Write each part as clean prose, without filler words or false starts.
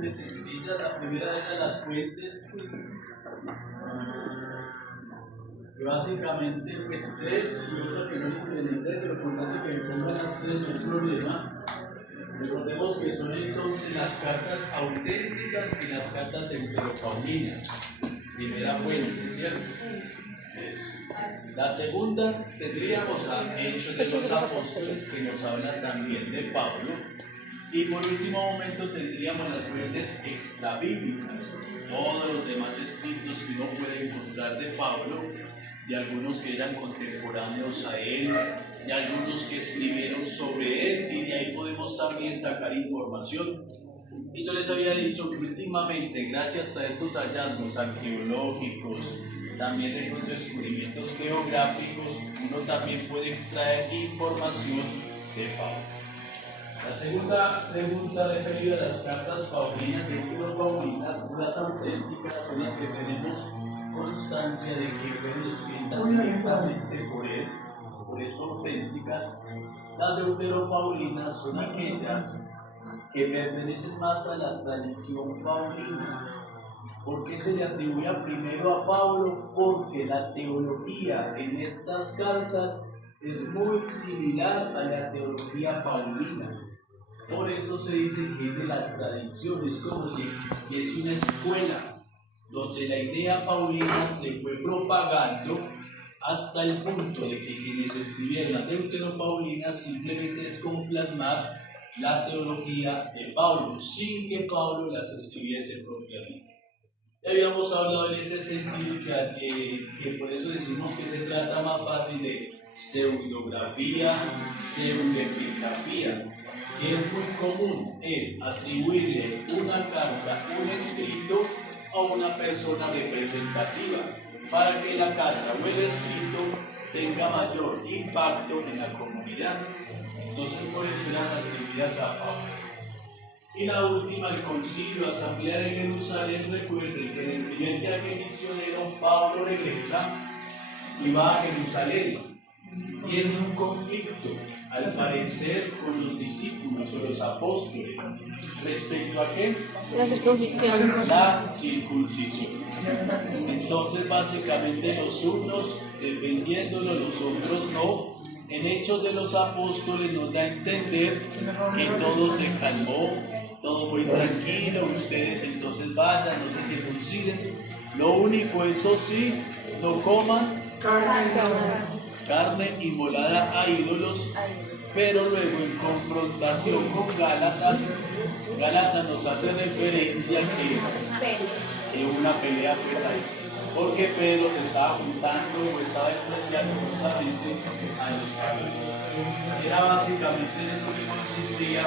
muy sencillas. La primera era las fuentes, que básicamente pues tres, y otra que no implementé, pero por tanto que me pongan las tres no hay problema. Recordemos que son entonces las cartas auténticas y las cartas deuteropaulinas. Primera fuente, ¿cierto? La segunda tendríamos a Hechos de los Apóstoles, que nos habla también de Pablo. Y por último momento tendríamos las fuentes extrabíblicas, todos los demás escritos que uno puede encontrar de Pablo, de algunos que eran contemporáneos a él, de algunos que escribieron sobre él, y de ahí podemos también sacar información. Y yo les había dicho que últimamente, gracias a estos hallazgos arqueológicos, también de los descubrimientos geográficos, uno también puede extraer información de Pablo. La segunda pregunta referida a las cartas paulinas, deuteropaulinas, las auténticas, son las que tenemos constancia de que fueron escritas directamente por él, por eso auténticas. Las deuteropaulinas son aquellas que pertenecen más a la tradición paulina. ¿Por qué se le atribuye primero a Pablo? Porque la teología en estas cartas es muy similar a la teología paulina. Por eso se dice que es de la tradición, es como si existiese una escuela donde la idea paulina se fue propagando hasta el punto de que quienes escribieron la deuteropaulina simplemente es como plasmar la teología de Pablo, sin que Pablo las escribiese propiamente. Ya habíamos hablado en ese sentido que por eso decimos que se trata más fácil de pseudografía, pseudepigrafía, que es muy común, es atribuirle una carta, un escrito a una persona representativa, para que la carta o el escrito tenga mayor impacto en la comunidad. Entonces por eso eran atribuidas a Pablo. Y la última, el concilio, asamblea de Jerusalén. Recuerden que en el primer viaje misionero Pablo regresa y va a Jerusalén. Tiene un conflicto, al parecer, con los discípulos o los apóstoles. ¿Respecto a qué? La circuncisión. La circuncisión. Entonces, básicamente, los unos defendiéndolo, los otros no. En Hechos de los Apóstoles nos da a entender que todo se calmó, todo muy tranquilo, ustedes entonces vayan, no se circunciden. Lo único, eso sí, no coman carne inmolada a ídolos, pero luego en confrontación con Gálatas nos hace referencia que una pelea pues ahí, porque Pedro se estaba juntando o estaba despreciando justamente a los paganos. Era básicamente en eso que consistía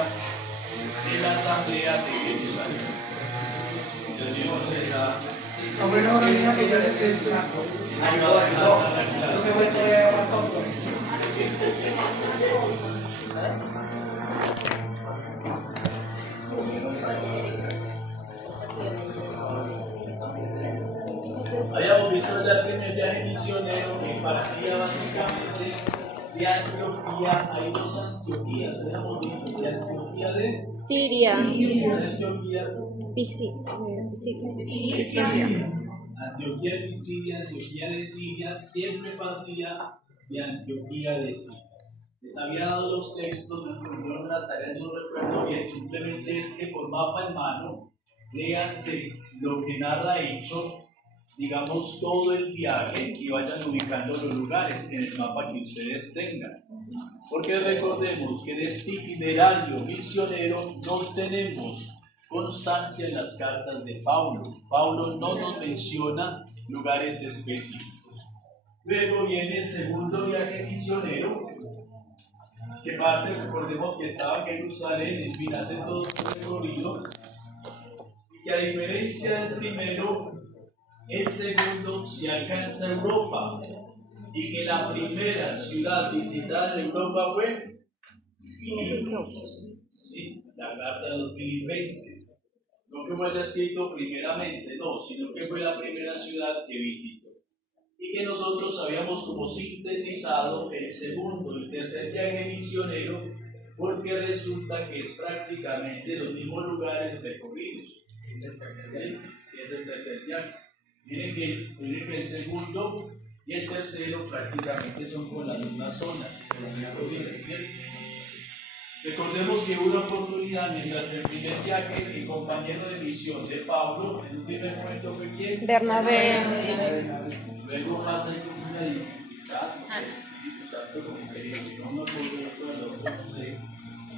en la asamblea de Jerusalén. Entonces vimos esa. Habíamos visto ya el primer viaje misionero que partía básicamente de Antioquía. Hay dos Antioquías, habíamos visto, de Antioquía de Siria. Antioquía Antioquía de Pisidia, Antioquía de Siria, siempre partía de Antioquía de Siria. Les había dado los textos, me pusieron una tarea, no recuerdo bien, simplemente es que por mapa en mano, léanse lo que narra Hechos, digamos todo el viaje, y vayan ubicando los lugares en el mapa que ustedes tengan. Porque recordemos que de este itinerario misionero no tenemos constancia en las cartas de Pablo. Pablo no nos menciona lugares específicos. Luego viene el segundo viaje misionero, que parte, recordemos que estaba en Jerusalén, en fin, hace todo el recorrido, y que a diferencia del primero, el segundo se alcanza Europa, y que la primera ciudad visitada en Europa fue Filipos. Sí, la carta de los filipenses. No que fue escrito primeramente, no, sino que fue la primera ciudad que visitó. Y que nosotros habíamos como sintetizado el segundo y tercer viaje misionero, porque resulta que es prácticamente los mismos lugares recorridos. viaje. Miren que el segundo y el tercero prácticamente son con las mismas zonas, con las mismas vidas, ¿cierto? Recordemos que hubo una oportunidad mientras el primer viaje, el compañero de misión de Pablo, en un primer momento fue ¿quién? Bernabé. Luego pasa una dificultad, el Espíritu Santo como que no me acuerdo de lo que no sé.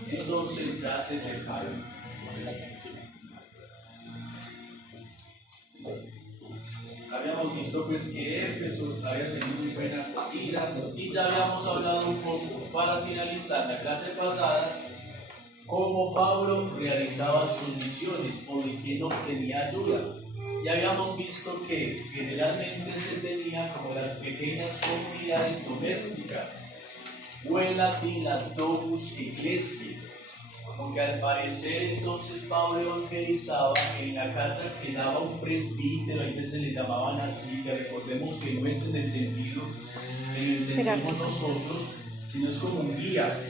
Entonces ya se separan. Habíamos visto pues que Éfeso había tenido muy buena acogida y ya habíamos hablado un poco para finalizar la clase pasada cómo Pablo realizaba sus misiones o de quién obtenía ayuda. Ya habíamos visto que generalmente se tenían como las pequeñas comunidades domésticas o en latín las domus ecclesiae. Porque al parecer entonces Pablo evangelizaba en la casa que daba un presbítero, a veces le llamaban así, que recordemos que no es en el sentido que lo entendemos nosotros, sino es como un guía,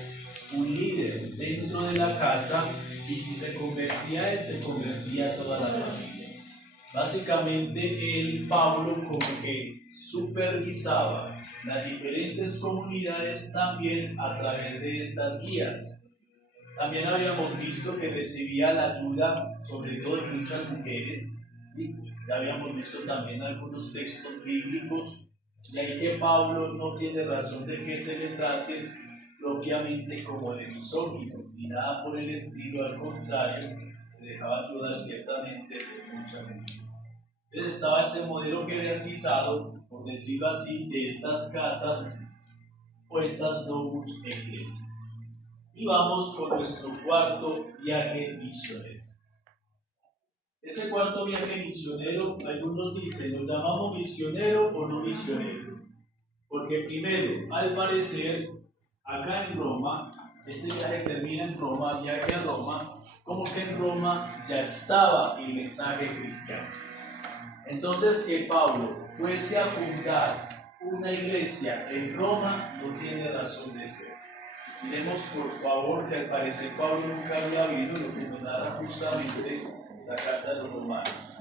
un líder dentro de la casa, y si se convertía él, se convertía toda la familia. Básicamente Pablo como que supervisaba las diferentes comunidades también a través de estas guías. También habíamos visto que recibía la ayuda, sobre todo de muchas mujeres. ¿Sí? Ya habíamos visto también algunos textos bíblicos, y ahí que Pablo no tiene razón de que se le trate propiamente como de misógino, ni nada por el estilo, al contrario, se dejaba ayudar ciertamente de muchas mujeres. Entonces estaba ese modelo jerarquizado, por decirlo así, de estas casas o estas domus ecclesiae. Y vamos con nuestro cuarto viaje misionero. Ese cuarto viaje misionero, algunos dicen, ¿lo llamamos misionero o no misionero? Porque primero, al parecer, acá en Roma, este viaje termina en Roma, viaje a Roma, como que en Roma ya estaba el mensaje cristiano. Entonces, que Pablo fuese a fundar una iglesia en Roma no tiene razón de ser. Miremos por favor que al parecer Pablo nunca había habido lo que nos narra justamente la carta de los Romanos.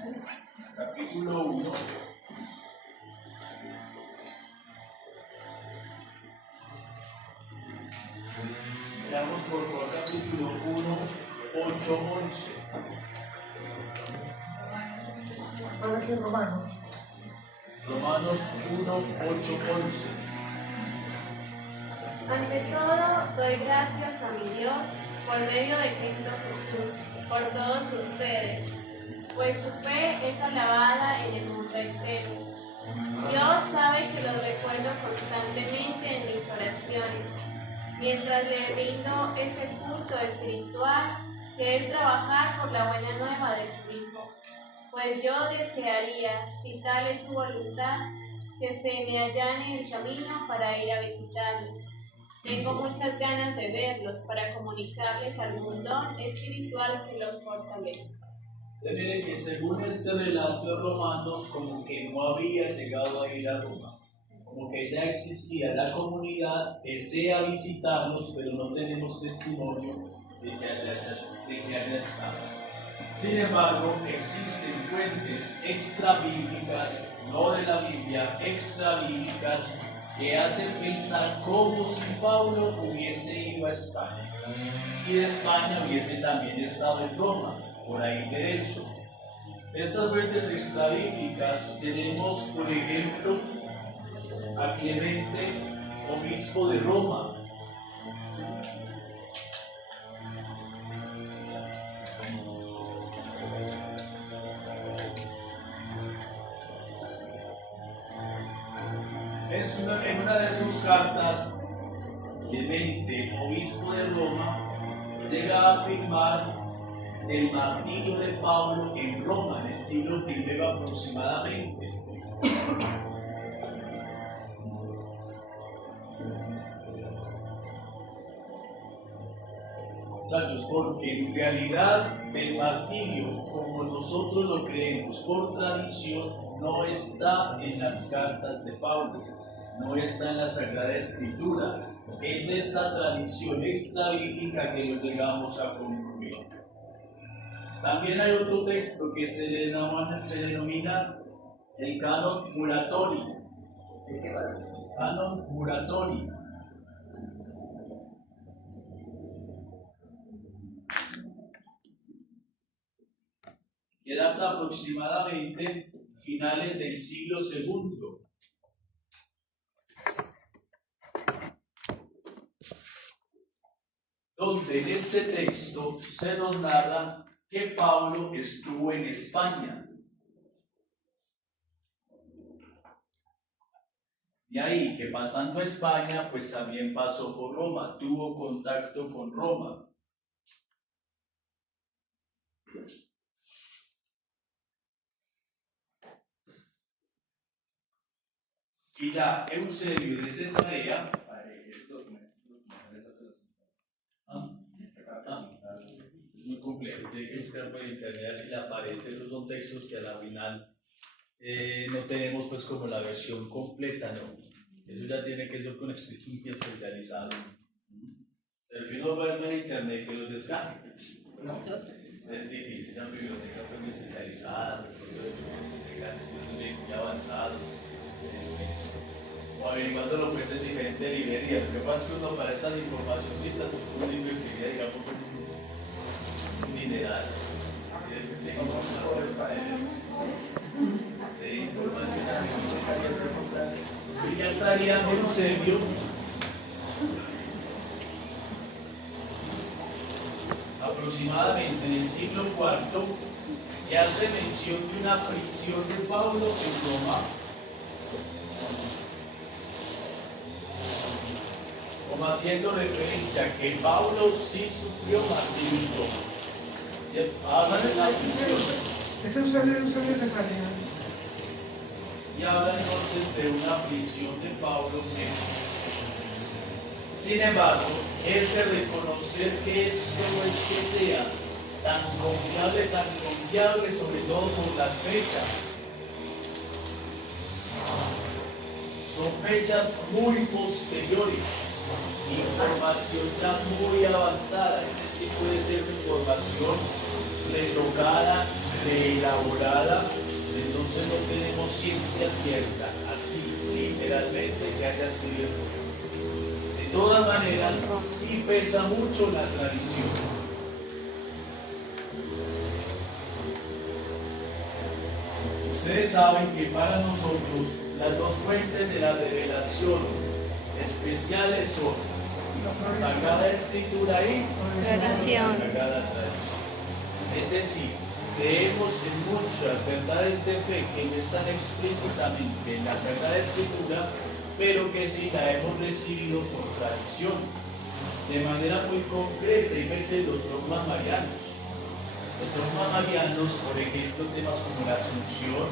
Capítulo 1. Veamos por favor capítulo 1, 8, 11. Romanos 1, 8, 11. Ante todo, doy gracias a mi Dios por medio de Cristo Jesús, por todos ustedes, pues su fe es alabada en el mundo entero. Dios sabe que los recuerdo constantemente en mis oraciones, mientras le rindo ese culto espiritual que es trabajar por la buena nueva de su Hijo. Pues yo desearía, si tal es su voluntad, que se me allane el camino para ir a visitarles. Tengo muchas ganas de verlos para comunicarles algún don espiritual que los fortalezca. Miren que según este relato de Romanos, como que no había llegado a ir a Roma, como que ya existía la comunidad, desea visitarlos, pero no tenemos testimonio de que haya estado. Sin embargo, existen fuentes extrabíblicas, no de la Biblia, extrabíblicas, que hacen pensar como si Pablo hubiese ido a España y de España hubiese también estado en Roma, por ahí derecho. Estas fuentes extrabíblicas tenemos, por ejemplo, a Clemente, obispo de Roma. En una de sus cartas, Clemente, obispo de Roma, llega a afirmar el martirio de Pablo en Roma en el siglo I aproximadamente. Muchachos, porque en realidad el martirio, como nosotros lo creemos por tradición, no está en las cartas de Pablo, no está en la Sagrada Escritura, es de esta tradición extrabíblica que lo llegamos a concluir. También hay otro texto que se denomina el canon Muratori. Canon Muratori. Que data aproximadamente finales del siglo II. Donde en este texto se nos narra que Pablo estuvo en España. De ahí que pasando a España, pues también pasó por Roma, tuvo contacto con Roma. Y ya Eusebio de Cesarea, muy complejo, tiene que buscar por internet si le aparece. Esos son textos que a la final no tenemos pues como la versión completa, ¿no? Eso ya tiene que ser con estudio muy especializado. Pero que uno va en internet que los descargue. Es difícil, una biblioteca muy especializada, estudios muy avanzados. O averiguándolo pues en diferentes librerías. Lo que pasa es que uno para estas informacioncitas pues uno invertiría digamos un dineral. Sí, información así. Y ya estaría Eusebio aproximadamente en el siglo IV, y hace mención de una prisión de Pablo en Roma, como haciendo referencia a que Pablo sí sufrió martirio. Habla de la prisión. Ese Eusebio Cesarea. Y habla entonces de una prisión de Pablo que, sin embargo, es de reconocer que esto no es que sea tan confiable, sobre todo por las fechas. Son fechas muy posteriores, información ya muy avanzada, es decir, puede ser información retocada, reelaborada, entonces no tenemos ciencia cierta, así literalmente que haya sido. De todas maneras, sí pesa mucho la tradición. Ustedes saben que para nosotros las dos fuentes de la revelación especiales son la Sagrada Escritura y la Sagrada Tradición. Es decir, creemos en muchas verdades de fe que no están explícitamente en la Sagrada Escritura, pero que sí la hemos recibido por tradición, de manera muy concreta, y veces los dogmas marianos. Los dogmas marianos, por ejemplo, temas como la Asunción,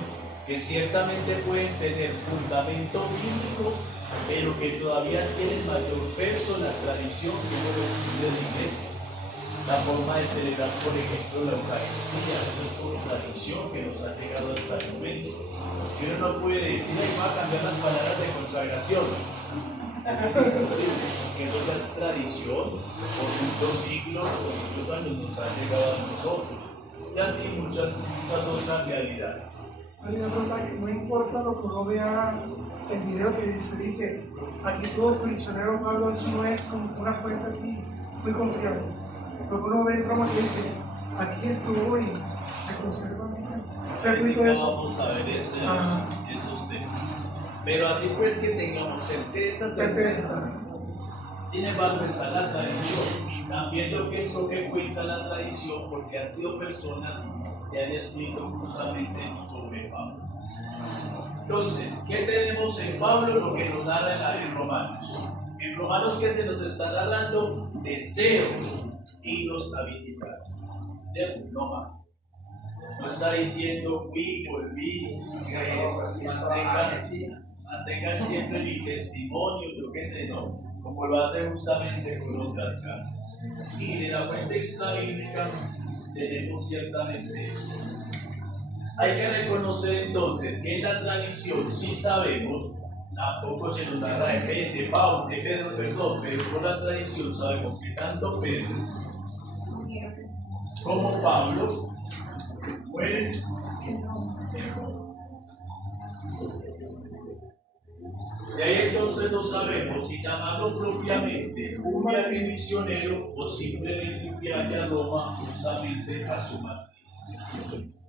que ciertamente pueden tener fundamento bíblico, pero que todavía tienen mayor peso en la tradición que uno recibe de la Iglesia. La forma de celebrar, por ejemplo, la Eucaristía, eso es por tradición que nos ha llegado hasta el momento. Y uno no puede decir, ahí va a cambiar las palabras de consagración. Que no es tradición, por muchos siglos, por muchos años nos ha llegado a nosotros. Y así muchas otras realidades. No importa lo que uno vea el video que se dice, aquí todo prisionero Pablo, eso no es como una fuente así muy confiable. Lo que uno ve en Roma que dice, aquí estuvo y se conserva eso. Vamos a ver esos temas. Pero así pues que tengamos certeza. Sin embargo, está la tradición. También lo que eso que cuenta la tradición, porque han sido personas que han escrito justamente sobre Pablo. Entonces, ¿qué tenemos en Pablo? Lo que nos narra en Romanos. En Romanos, ¿qué se nos está narrando? Deseos irnos a visitar. ¿Cierto? No más. No está diciendo fui, volví, mantengan siempre mi testimonio, yo qué sé, no, como lo hace justamente con otras cartas. Y de la fuente extrabíblica tenemos ciertamente eso. Hay que reconocer entonces que en la tradición sí sabemos, tampoco se nos narra de Pedro, pero por la tradición sabemos que tanto Pedro como Pablo mueren. Y ahí entonces no sabemos si llamarlo propiamente un viaje misionero o simplemente un viaje a Roma justamente a su martirio.